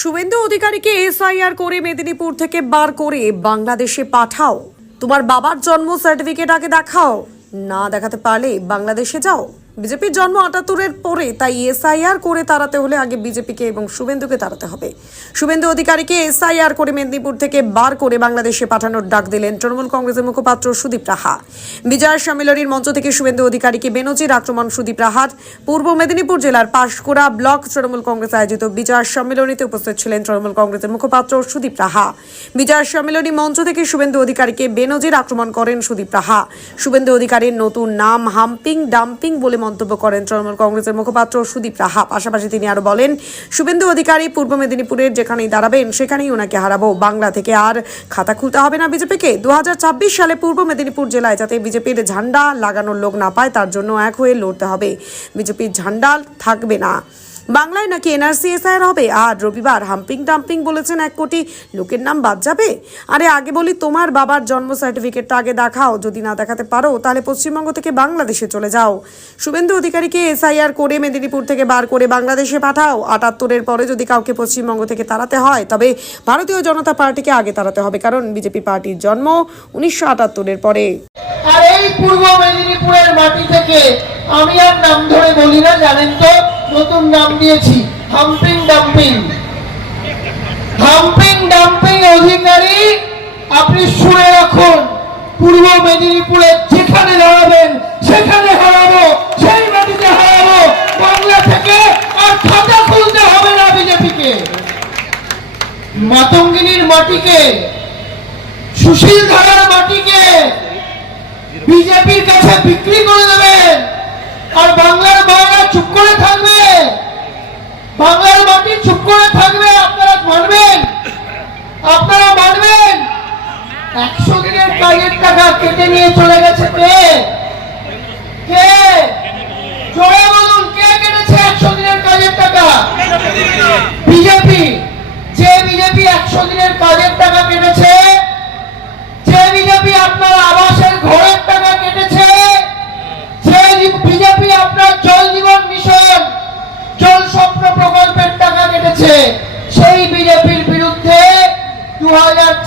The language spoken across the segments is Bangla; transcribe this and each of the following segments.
শুভেন্দু অধিকারীকে এসআইআর করে মেদিনীপুর থেকে বার করে বাংলাদেশে পাঠাও। তোমার বাবার জন্ম সার্টিফিকেট আগে দেখাও। না দেখাতে পারলে বাংলাদেশে যাও। বিজেপির জন্ম আটাত্তরের পরে, তাই এসআইআর করে তাড়াতে হলে আগে বিজেপিকে এবং শুভেন্দুকে তাড়াতে হবে। শুভেন্দু অধিকারীকে এসআইআর করে মেদিনীপুর থেকে বার করে বাংলাদেশে পাঠানোর ডাক দিলেন তৃণমূল কংগ্রেসের মুখপাত্র সুদীপ রাহা। বিজয় সম্মেলনীর মঞ্চ থেকে শুভেন্দু অধিকারীকে বেনজির আক্রমণ সুদীপ রাহার। পূর্ব মেদিনীপুর জেলার পাঁশকুড়া ব্লক তৃণমূল কংগ্রেস আয়োজিত বিজয় সম্মেলনীতে উপস্থিত ছিলেন তৃণমূল কংগ্রেসের মুখপাত্র সুদীপ রাহা। বিজয় সম্মেলনী মঞ্চ থেকে শুভেন্দু অধিকারীকে বেনজির আক্রমণ করেন সুদীপ রাহা। শুভেন্দু অধিকারীর নতুন নাম হাম্পিং ডাম্পিং বলে মন্তব্য করেন তৃণমূল কংগ্রেসের মুখপাত্র সুদীপ রাহা। পাশাপাশি তিনি আরও বলেন, শুভেন্দু অধিকারী পূর্ব মেদিনীপুরের যেখানেই দাঁড়াবেন, সেখানেই ওনাকে হারাবো। বাংলা থেকে আর খাতা খুলতে হবে না বিজেপিকে। দু হাজার ছাব্বিশ সালে পূর্ব মেদিনীপুর জেলায় যাতে বিজেপির ঝান্ডা লাগানোর লোক না পায়, তার জন্য এক হয়ে লড়তে হবে। বিজেপির ঝান্ডা থাকবে না। বাংলায় নাকি এনআরসি এসআইআর হবে? আর রবিবার হাম্পিং ডাম্পিং বলেছেন এক কোটি লোকের নাম বাদ যাবে। আরে আগে বলি, তোমার বাবার জন্ম সার্টিফিকেটটা আগে দেখাও। যদি না দেখাতে পারো, তাহলে পশ্চিমবঙ্গ থেকে বাংলাদেশে চলে যাও। শুভেন্দু অধিকারীকে এসআইআর করে মেদিনীপুর থেকে বার করে বাংলাদেশে পাঠাও। আটাত্তরের পরে যদি কাউকে পশ্চিমবঙ্গ থেকে তাড়াতে হয়, তবে ভারতীয় জনতা পার্টিকে আগে তাড়াতে হবে, কারণ বিজেপি পার্টির জন্ম উনিশশো আটাত্তরের পরে। আর এই পূর্ব মেদিনীপুরের মাটি থেকে আমি আর নাম ধরে বলি না, জানেন তো? নতুন নাম দিয়েছি humping dumping humping dumping Adhikari, আপনি শুনে রাখুন, পূর্ব মেদিনীপুরে যেখানে দাঁড়াবেন, সেখানে হারাবো, সেই মাটিতে হারাবো, বাংলা থেকে আর খাতা খুলতে হবে না বিজেপিকে। মাতঙ্গিনীর মাটিকে, সুশীল ধারার মাটিকে, বিজেপির কাছে বিক্রি করে দেবেন আর বাংলার বাংলা চুপ করে থাকবে বাংলার মাটি চুপ করে থাকবে, আপনারা মানবেন? আপনারা মানবেন? একশো দিনের কাজের টাকা কেটে নিয়ে চলে গেছে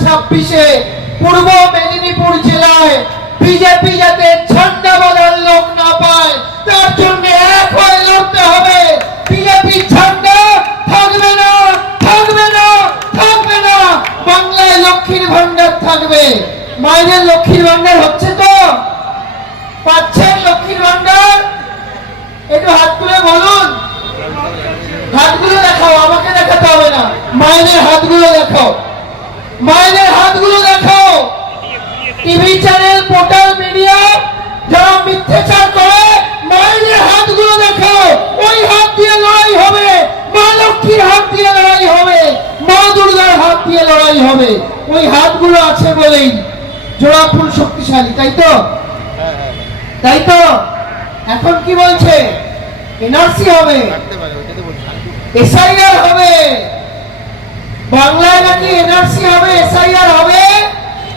ছাব্বিশে পূর্ব মেদিনীপুর জেলায় বিজেপি যাতে ঝান্ডা বলার লোক না পায়, তার জন্য এক হয়ে লড়তে হবে। বিজেপি ঝান্ডা থাকবে না থাকবে না থাকবে না। বাংলায় লক্ষ্মীর ভান্ডার থাকবে। মায়ের লক্ষ্মীর ভান্ডার হচ্ছে তো? পাচ্ছেন লক্ষ্মীর ভান্ডার একটু হাত তুলে বলুন। হাতগুলো দেখাও, আমাকে দেখাতে হবে না। মায়ের হাতগুলো দেখাও। মায়ের হাতগুলো দেখাও টিভি চ্যানেল পোর্টাল মিডিয়া যারা মিথ্যাচার করে মায়ের হাতগুলো দেখো। ওই হাত দিয়ে লড়াই হবে। মা লক্ষ্মীর হাত দিয়ে লড়াই হবে। মা দুর্গার হাত দিয়ে লড়াই হবে। ওই হাতগুলো আছে বলেই জোড়া ফুল শক্তিশালী তাই তো? তাই তো? এখন কি বলছে? এনআরসি হবে। এসআইআর হবে। বাংলায় নাকি এনআরসি হবে, এসআইআর হবে?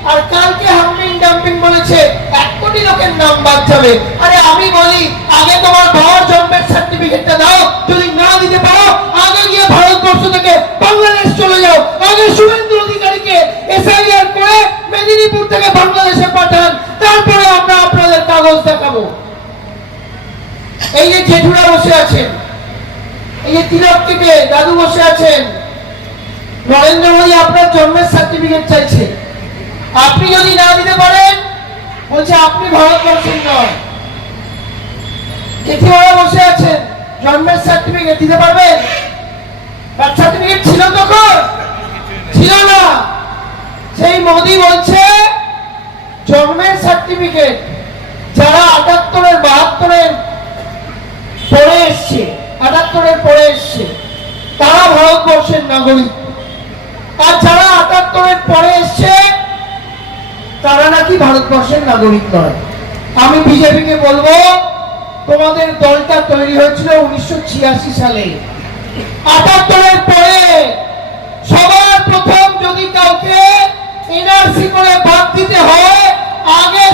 আর কালকে হাম্পিং ডাম্পিং বলেছে, এক কোটি লোকের নাম বাদ যাবে। আরে আমি বলি, আগে তোমার বাবার জন্মের সার্টিফিকেটটা দাও, যদি না দিতে পারো, আগে গিয়ে ভারতবর্ষ থেকে বাংলাদেশ চলে যাও। আগে শুভেন্দু অধিকারীকে এসআইআর করে মেদিনীপুর থেকে বাংলাদেশে পাঠান, তারপরে আমরা আপনাদের কাগজ দেখাবো। এই যে জেঠুরা বসে আছেন, এই যে তিলক কেটে দাদু বসে আছেন নরেন্দ্র মোদী আপনার জন্মের সার্টিফিকেট চাইছে। আপনি যদি না দিতে পারেন, বলছে আপনি ভারতবর্ষের নয়। জেঠিমারা বসে আছেন। জন্মের সার্টিফিকেট দিতে পারবেন? কি ভারতবর্ষের নাগরিক নয়? আমি বিজেপি কে বলব, তোমাদের দলটা তৈরি হয়েছিল উনিশশো ছিয়াশি সালে। আটাত্তরের পরে সবার প্রথম যদি কাউকে এনআরসি করে বাদ দিতে হয়, আগে